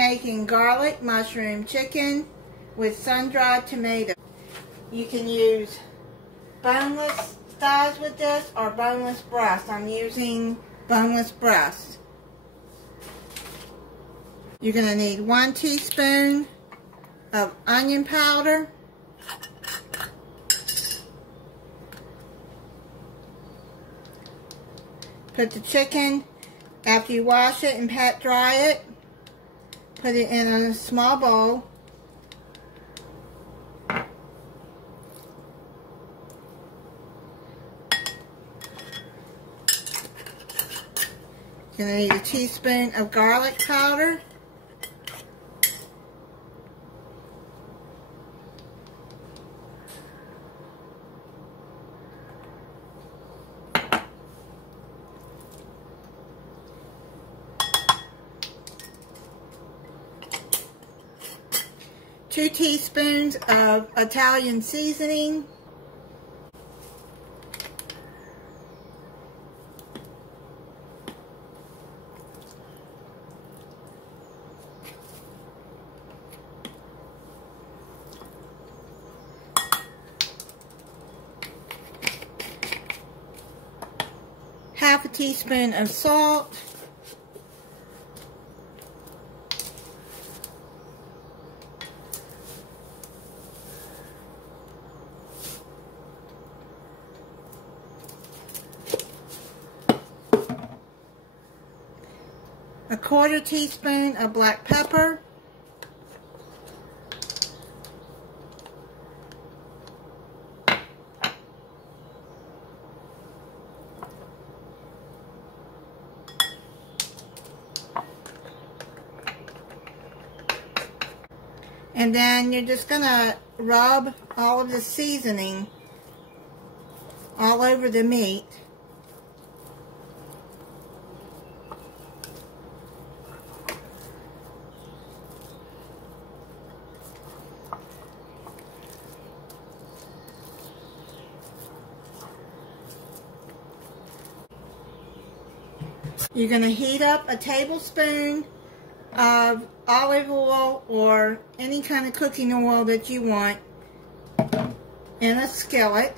making garlic mushroom chicken with sun-dried tomato. You can use boneless thighs with this or boneless breast. I'm using boneless breast. You're going to need 1 teaspoon of onion powder. Put the chicken, after you wash it and pat dry it, put it in a small bowl. You're going to need a teaspoon of garlic powder. Two teaspoons of Italian seasoning. Half a teaspoon of salt. A 1/4 teaspoon of black pepper. And then you're just going to rub all of the seasoning all over the meat. You're going to heat up a tablespoon of olive oil or any kind of cooking oil that you want in a skillet,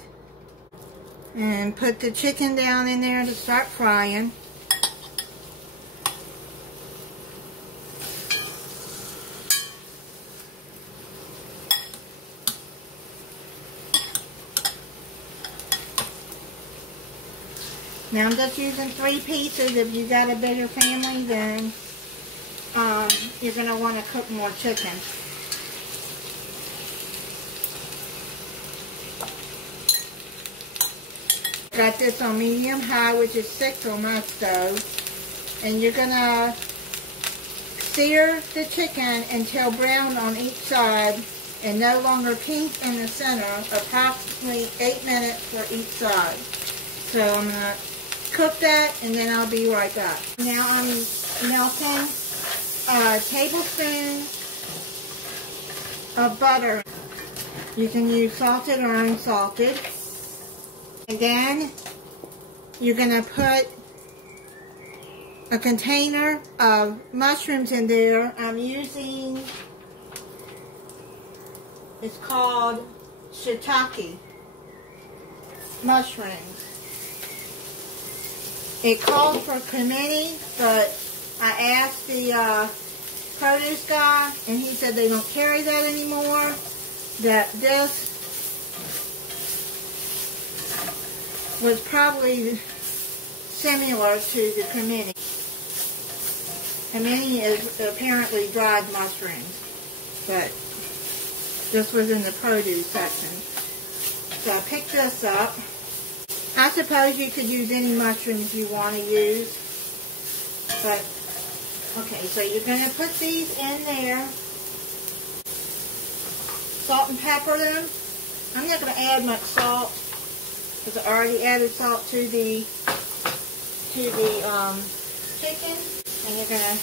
and put the chicken down in there to start frying. Now I'm just using 3 pieces. If you got a bigger family, then you're going to want to cook more chicken. Got this on medium high, which is 6 on my stove. And you're going to sear the chicken until brown on each side and no longer pink in the center, approximately 8 minutes for each side. So I'm going to cook that and then I'll be right back. Now I'm melting a tablespoon of butter. You can use salted or unsalted. And then you're going to put a container of mushrooms in there. I'm using, it's called Shiitake Mushrooms. It called for cremini, but I asked the produce guy, and he said they don't carry that anymore, that this was probably similar to the cremini. Cremini is apparently dried mushrooms, but this was in the produce section. So I picked this up. I suppose you could use any mushrooms you want to use, but okay, so you're going to put these in there, salt and pepper them. I'm not going to add much salt because I already added salt to the chicken, and you're going to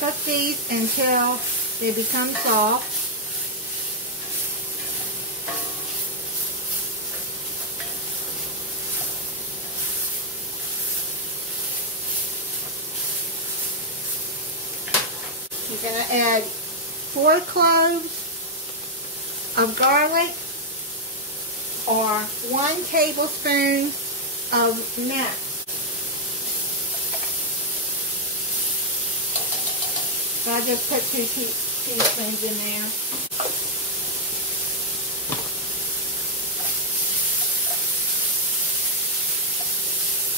cook these until they become soft. You're going to add 4 cloves of garlic or 1 tablespoon of minced. So I just put 2 teaspoons in there.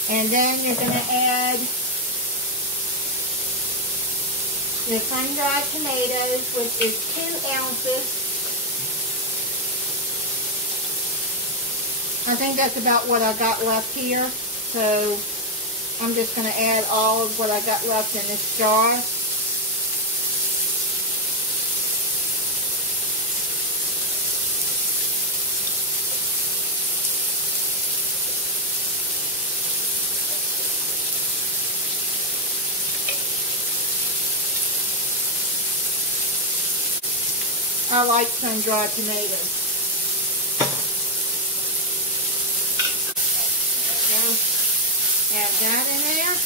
And then you're going to add the sun-dried tomatoes, which is 2 ounces. I think that's about what I got left here. So I'm just going to add all of what I got left in this jar. I like sun-dried tomatoes. There we go. Add that in there.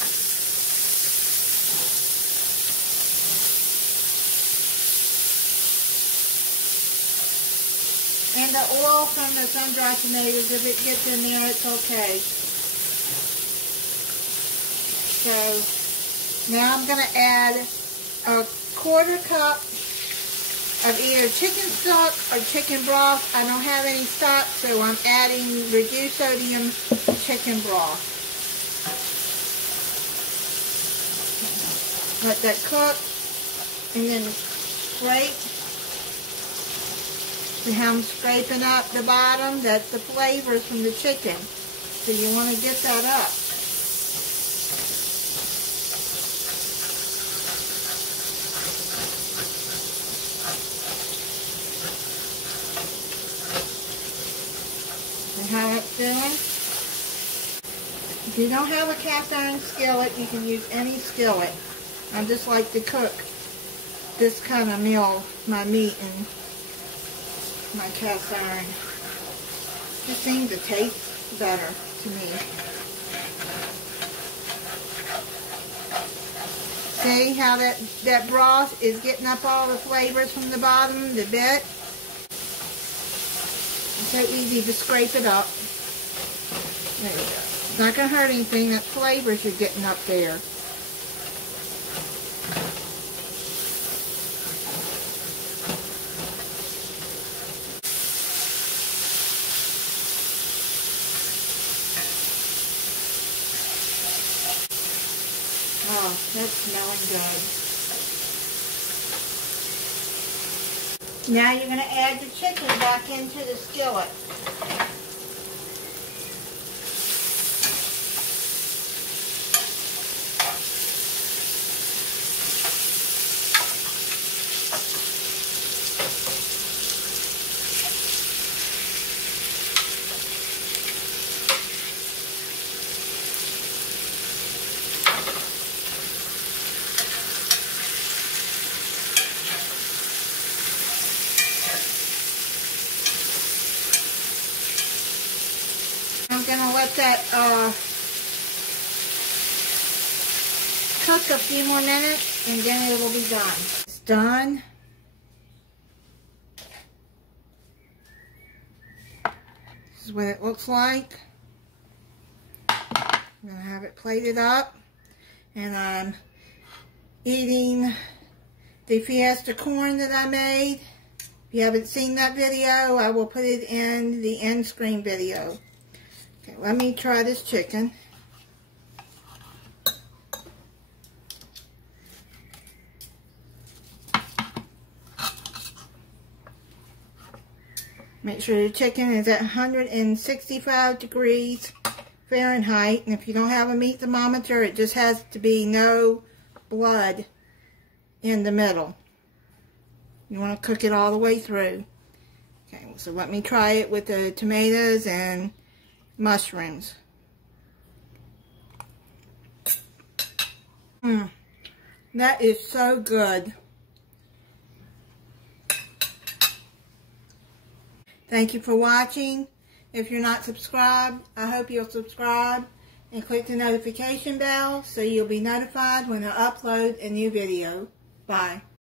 And the oil from the sun-dried tomatoes, if it gets in there, it's okay. So now I'm going to add a 1/4 cup of either chicken stock or chicken broth. I don't have any stock, so I'm adding reduced sodium chicken broth. Let that cook, and then scrape. See how I'm scraping up the bottom? That's the flavors from the chicken. So you want to get that up. How it's doing. If you don't have a cast iron skillet, you can use any skillet. I just like to cook this kind of meal, my meat in my cast iron. Just seems to taste better to me. See how that broth is getting up all the flavors from the bottom, the bit? So easy to scrape it up. There you go. It's not going to hurt anything. That flavors you're getting up there. Oh, that's smelling good. Now you're going to add your chicken back into the skillet. I'm going to let that cook a few more minutes, and then it will be done. It's done. This is what it looks like. I'm going to have it plated up, and I'm eating the Fiesta corn that I made. If you haven't seen that video, I will put it in the end screen video. Okay, let me try this chicken. Make sure your chicken is at 165 degrees Fahrenheit. And if you don't have a meat thermometer, it just has to be no blood in the middle. You want to cook it all the way through. Okay, so let me try it with the tomatoes and mushrooms. That is so good. Thank you for watching. If you're not subscribed, I hope you'll subscribe and click the notification bell so you'll be notified when I upload a new video. Bye.